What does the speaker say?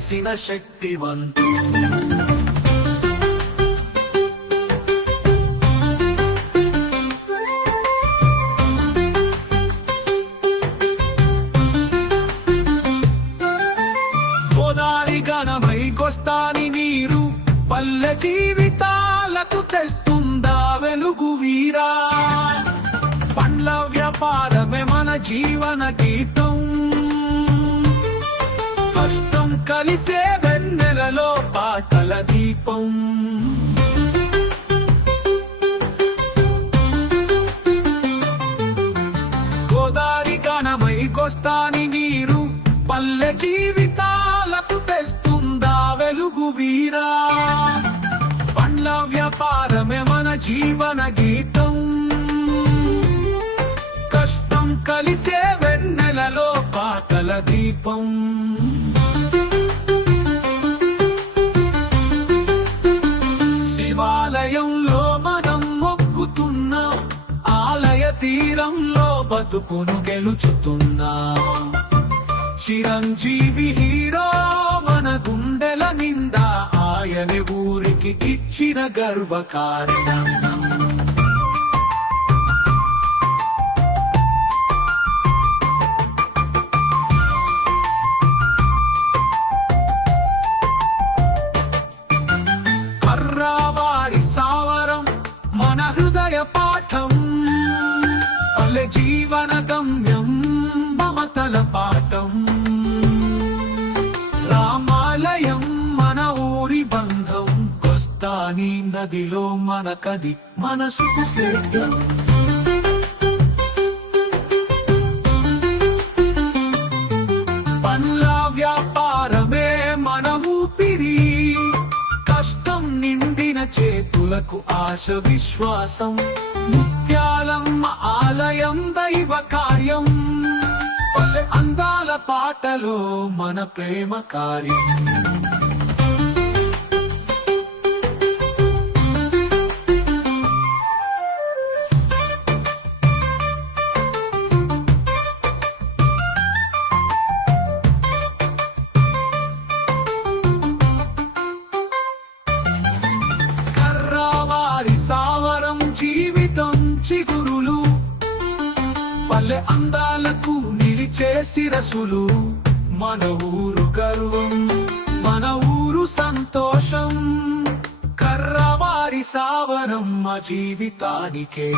కలిసిన శక్తివంతు. గోదారి ఘనమై గొస్తాని నీరు పల్లె జీవితాలకు తెస్తుందా వెలుగు వీరా. పండ్ల వ్యాపారమే మన జీవన గీతం, కష్టం కలిసే వెన్నెలలో పాటల దీపం. గోదారి ఘనమై గొస్తాని నీరు పల్లె జీవితాలకు తెస్తుందా వెలుగు వీరా. పండ్ల వ్యాపారమే మన జీవన గీతం, కష్టం కలిసే వెన్నెలలో పాటల దీపం. శివాలయంలో మనం మొక్కుతున్నా, ఆలయ తీరంలో బతుకును గెలుచుతున్నా. చిరంజీవి హీరో మన గుండెల నిండా, ఆయన ఊరికి ఇచ్చిన గర్వకారణం. కర్రావారి సావరం మన హృదయ పాఠం, పల్లె జీవన గమ్యం మమతల పాఠం. రామాలయం మన ఊరి బంధం, గోస్తాని నదిలో మనకది మనసుకు సేద్యం. పండ్ల వ్యాపారమే మన ఊపిరి, కష్టం నిండిన చేతులకు ఆశ విశ్వాసం. ముత్యాలమ్మ ఆలయం దైవ కార్యం, పల్లె అందాల పాటలో మన ప్రేమ కార్యం. కర్రావారి సావరం జీవితం చిగురులు, పల్లె అందాలకు నిలిచే శిరసులు. మన ఊరు గర్వం, మన ఊరు సంతోషం, కర్రావారి సావరం మా జీవితానికే.